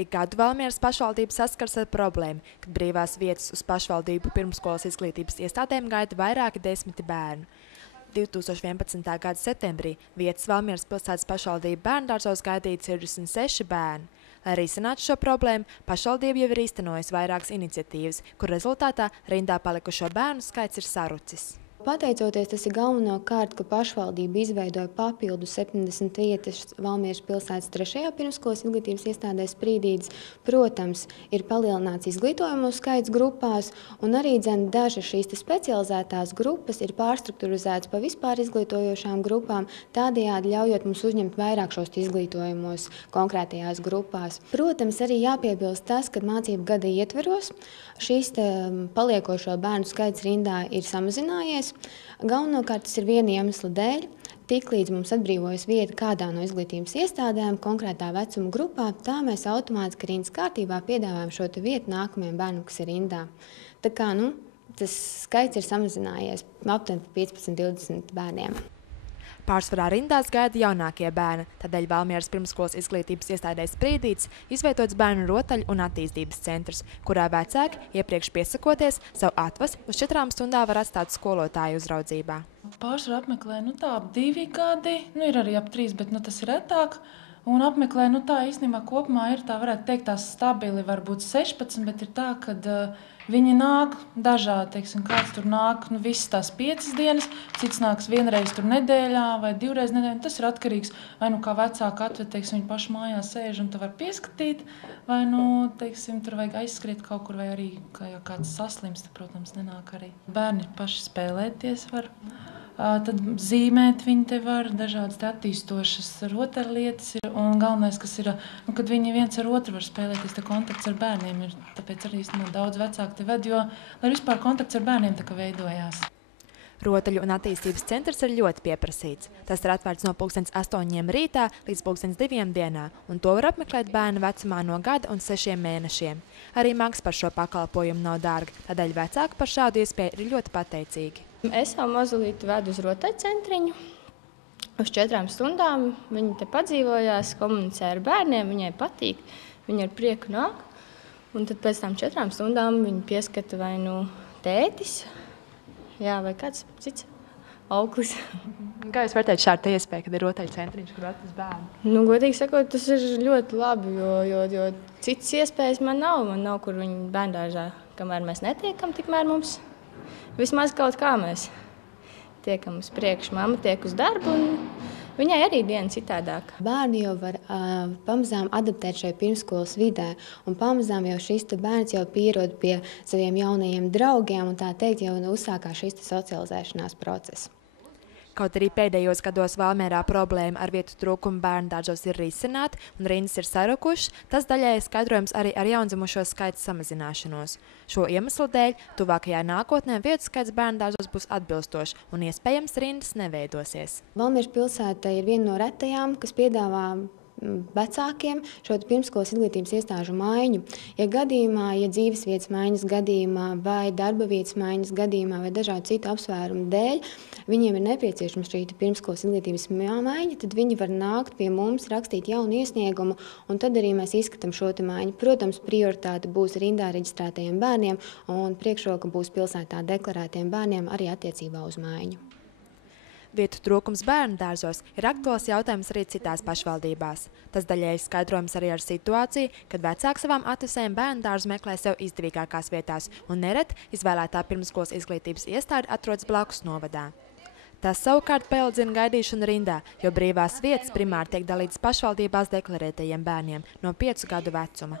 Ik gadu Valmieras pašvaldība saskars ar problēmu, kad brīvās vietas uz pašvaldību pirmsskolas izglītības iestādēm gaida vairāki desmiti bērnu. 2011. gada septembrī vietas Valmieras pilsētas pašvaldību bērndārzos gaidīja 66 bērni. Lai risinātu šo problēmu, pašvaldība jau ir īstenojusi vairākas iniciatīvas, kur rezultātā rindā palikušo bērnu skaits ir sarucis. Pateicoties, tas ir galvenokārt, ka pašvaldība izveidoja papildu 70 vietas Valmieras pilsētas 3. pirmsskolas izglītības iestādē Sprīdītis. Protams, ir palielināts izglītojumu skaits grupās, un arī dažas šīs specializētās grupas ir pārstrukturizētas pa vispār izglītojošām grupām, tādējādi ļaujot mums uzņemt vairāk šos izglītojumos konkrētajās grupās. Protams, arī jāpiebilst tas, ka mācību gada ietveros šīs paliekošo bērnu skaits rindā ir samazinājies. Galvenokārt tas ir viena iemesla dēļ. Tiklīdz mums atbrīvojas vieta kādā no izglītības iestādēm, konkrētā vecuma grupā, tā mēs automātiski rindas kārtībā piedāvājam šo vietu nākamajiem bērniem, kas ir rindā. Tā kā, tas skaits ir samazinājies aptuveni 15–20 bērniem. Pārsvarā rindās gaida jaunākie bērni, tādēļ Valmieras pirmsskolas izglītības iestādē Sprīdītis izveidots bērnu rotaļu un attīstības centrs, kurā vecāki, iepriekš piesakoties, savu atvasi uz 4 stundām var atstāt skolotāju uzraudzībā. Pārsvarā apmeklē tā 2 gadi, ir arī ap 3, bet tas ir retāk. Un apmeklē, tā īstenībā kopumā ir, tā varētu teikt, tās stabili varbūt 16, bet ir tā, ka viņi nāk dažādi, teiksim, kāds tur nāk, visas tās 5 dienas, cits nāks vienreiz tur nedēļā vai 2 reizes nedēļā. Tas ir atkarīgs, vai kā vecāki atved, teiksim, viņi paši mājās sēž un tu var pieskatīt, vai, teiksim, tur vajag aizskriet kaut kur, vai arī, ja kāds saslimst, protams, nenāk arī. Bērni paši spēlēties var. Tad zīmēt viņi te var, dažādas attīstošas rotaļlietas ir, un galvenais, kas ir, kad viņi viens ar otru var spēlēties, te kontakts ar bērniem ir, tāpēc arī daudz vecāki te ved, jo, lai vispār kontakts ar bērniem tā kā veidojās. Rotaļu un attīstības centrs ir ļoti pieprasīts. Tas ir atvērts no 8:00 rītā līdz 2:00 dienā, un to var apmeklēt bērnu vecumā no gada un 6 mēnešiem. Arī maksa par šo pakalpojumu nav dārga, tādēļ vecāki par šādu iespēju ir ļoti pateicīgi. Es savu mazulīti vedu uz rotaļcentriņu. Uz 4 stundām viņi te padzīvojās, komunicē ar bērniem, viņai patīk, viņi ar prieku nāk. Un tad pēc tam 4 stundām viņi pieskata vai tētis, vai kāds cits auklis. Kā jūs vērtējat šādu iespēju, kad ir rotaļcentriņš, kur atvest bērnu? Godīgi sakot, tas ir ļoti labi, jo citas iespējas man nav, kur viņi bērndārzā. Kamēr mēs netiekam, tikmēr mums vismaz kaut kā mēs tiekam uz priekšu. Mamma tiek uz darbu, un viņai arī diena citādāk. Bērni jau var pamazām adaptēt šai pirmsskolas vidē, un pamazām jau šis bērns jau pierod pie saviem jaunajiem draugiem, un tā teikt jau uzsākās šis socializēšanās process. Kaut arī pēdējos gados Valmierā problēma ar vietu trūkumu bērndārzos ir risināta un rindas ir sarukušas, tas daļēji skaidrojams arī ar jaundzimušo skaita samazināšanos. Šo iemeslu dēļ tuvākajā nākotnē vietu skaits bērndārzos būs atbilstošs un iespējams rindas neveidosies. Valmieras pilsēta ir viena no retajām, kas piedāvā vecākiem šo pirmsskolas izglītības iestāžu maiņu. Ja dzīves vietas maiņas gadījumā vai darba vietas maiņas gadījumā vai dažādu citu apsvērumu dēļ viņiem ir nepieciešams šī pirmsskolas izglītības maiņa, tad viņi var nākt pie mums, rakstīt jaunu iesniegumu, un tad arī mēs izskatām šo maiņu. Protams, prioritāte būs rindā reģistrētajiem bērniem, un priekšroka būs pilsētā deklarētiem bērniem arī attiecībā uz maiņu. Vietu trūkums bērndārzos ir aktuāls jautājums arī citās pašvaldībās. Tas daļēji skaidrojams arī ar situāciju, kad vecāki savām atvesēm bērndārzu meklē sev izdevīgākās vietās, un nereti izvēlētā pirmsskolas izglītības iestāde atrodas blakus novadā. Tas savukārt paildzina gaidīšanu rindā, jo brīvās vietas primāri tiek dalītas pašvaldībās deklarētajiem bērniem no 5 gadu vecuma.